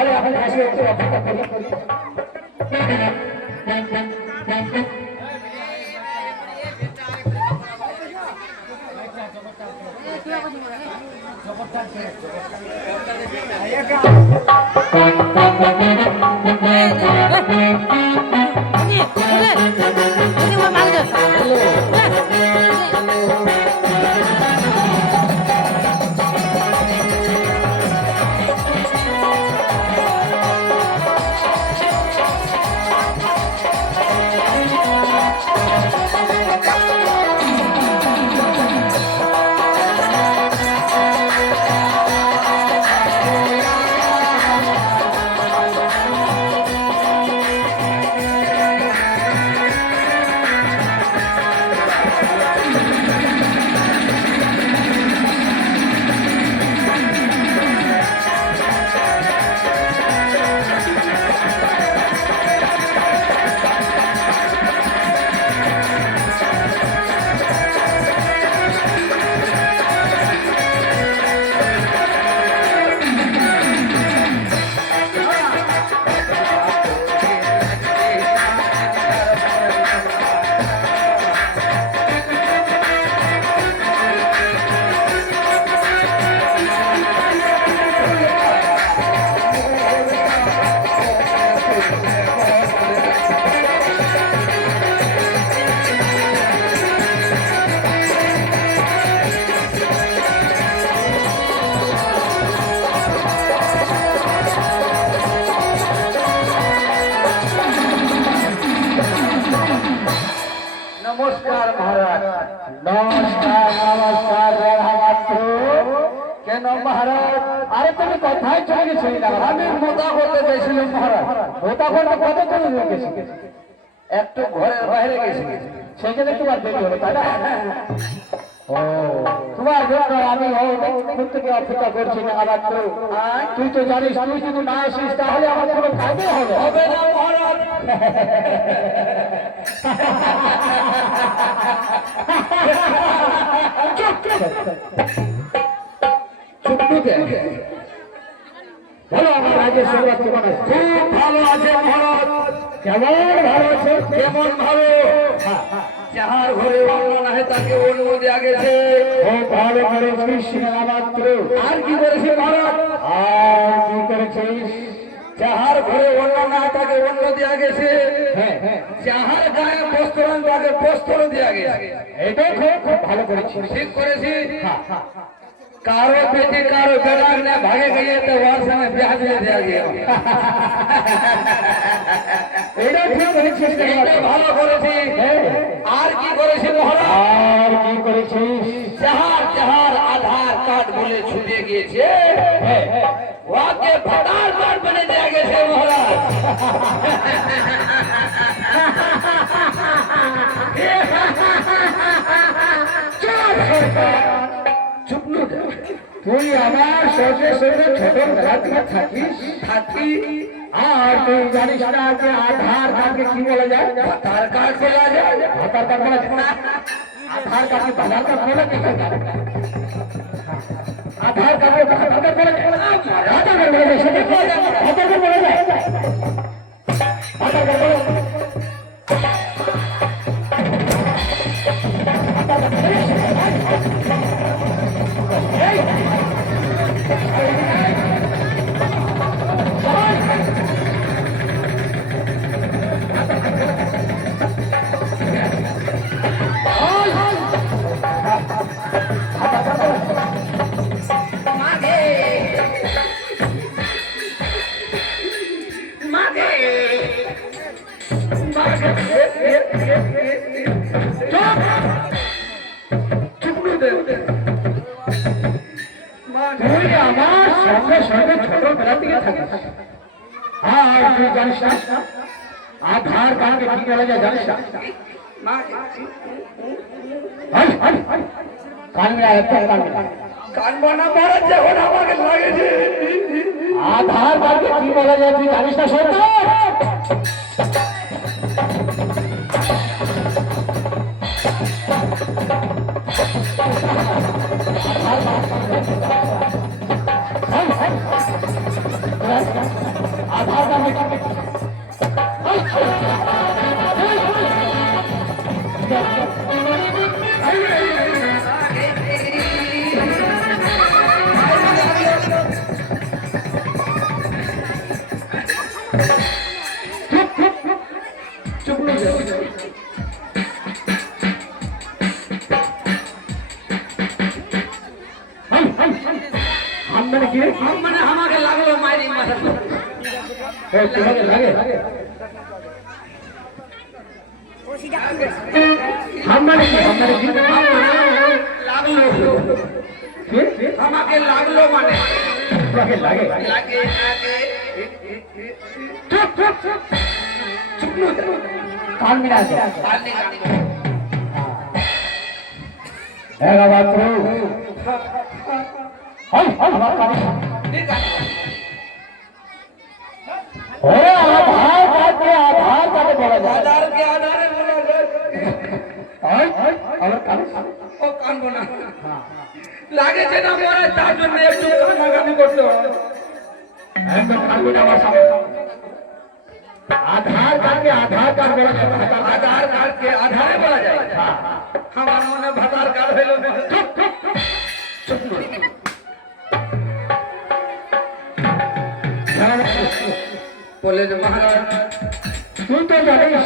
তাহলে এখন আসলে একটু অপেক্ষা করি। নমস্কার মহারাজ। নমস্কার নমস্কার কেন মহারাজ? আরে তুমি কোথায় চলে গেছিলে? আমি মোতা করতে গেছিলাম মহারাজ। মোতা করতে কত চলে গেছি? একটু ঘরের বাইরে গেছি, সেখানে তোমার দেরি হলো তাই না? ও তোমার জন্য আমি থেকে অপেক্ষা করছি না। আবার তুই তো জানিস, তুই যদি না আসিস তাহলে আমার কোনো কাজে হবে না মহারাজ। বলো আমার রাজ্যের সংবাদ কেমন আছে? খুব ভালো আছে মহারাজ। কেমন ভালো আছে? কেমন ভালো? যাহার ঘরে অন্ন নাহে তাকে অন্ন দেয়া গেছে। ও ভালো করেছিস মাত্র। আর কি করেছিস মহারাজ? আর কি করেছিস? যাহার ঘরে অন্ন না তাকে অন্ন দেয়া গেছে, যাহার গায়ে বস্ত্র তাকে বস্ত্র দেয়া গেছে। এটাই খুব ভালো করেছিস। ঠিক করেছিস। কারো বেটি কারো বেড়ার না ভাগে গিয়ে তো ওর সঙ্গে বিয়া দিয়ে দেয়া গিয়ে। এটা ঠিক করেছিস। এটা ভালো করেছিস। আর কি করেছিস মহারাজ? আর কি করেছিস? যাহার যাহার আধার কার্ড বলে ছুটে গিয়েছে ওকে ভোটার কার্ড বলে দেয়া গেছে মহারাজ। তুই আমার সঙ্গে সঙ্গে ছোটবেলা থেকে থাকি আর তুই জানিস না যে আধার কার্ডকে কি বলা যায়? আধার কার্ড বলা যায়। আধার কার্ড বলা যায় না। আধার কার্ডকে আধার কার্ড বলে কি? আধার কার্ডকে আধার কার্ড বলা যায়। আধার কার্ড বলা যায়। সেটা বলা যায়। আধার কার্ড বলা যায়। আধার কার্ড বলা যায়। তুই আমার সঙ্গে সঙ্গে ছোটবেলা থেকে থাকিস আর তুই জানিস না আধার কার্ডকে কি বলা যায় জানিস না? কানবে না, একদম কানবে না। কানবো না মহারাজ, যখন আমাকে লাগেছে। আধার কার্ডকে কি বলা যায় তুই জানিস না? সত্য আধার কার্ড তোমাকে লাগে হামমানে কি লাগলো আমাকে লাগলো মানে তোমাকে লাগে লাগে কান মিলা আছে লাগে একবার তো হাই আমার কান ঠিক আছে ওরে আধার কার্ডে বলা যায় আধারকে আধারে বলা যায় আমার কান ও কানবো না লাগেছে না মরে তার জন্য একটু কান্নাকাটি করতে হবে একদম কানবো না আমার সামনে আধার কার্ড বলা যায় আধার কার্ডকে আধারে বলা যায় আমার মনে ভাতার কার্ড হইল বলে যে মহারাজ তুই তো জানিস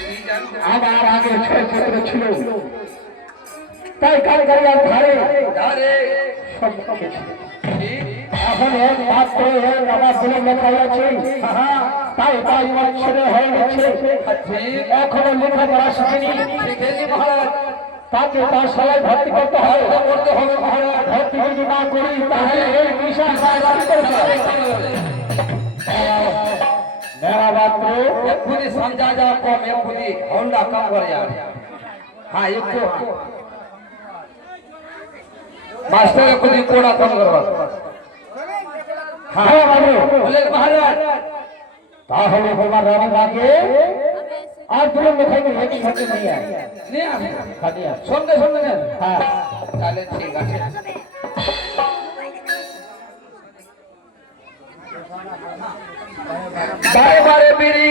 কি জানতে আমার আগে 6 পুত্র ছিল তাই কারিগরি আর ঘরে আরে সব কিছু এখন এক মাত্র আমার বলে লেখা আছে তাই আমার ছেলে হয়ে গেছে এখনো লেখাপড়া শিখেনি শিখেছি মহারাজ তাকে তার সবাই ভর্তি করতে হবে মহারাজ ভর্তি যদি না করি তাহলে এই বিষয় मेरा बात तो खुद ही समझा जा आपको मैं खुद ही होंडा कम कर यार हाँ एक तो मास्टर खुद ही कोड़ा कम करवा हाँ बोले महाराज তাহলে তোমার রানী লাগে আর তুমি মুখে হেঁটে হেঁটে নিয়ে আয় নিয়ে আসে খাটিয়া সঙ্গে সঙ্গে নেন হ্যাঁ তাহলে ঠিক আছে বারে বারে বিড়ি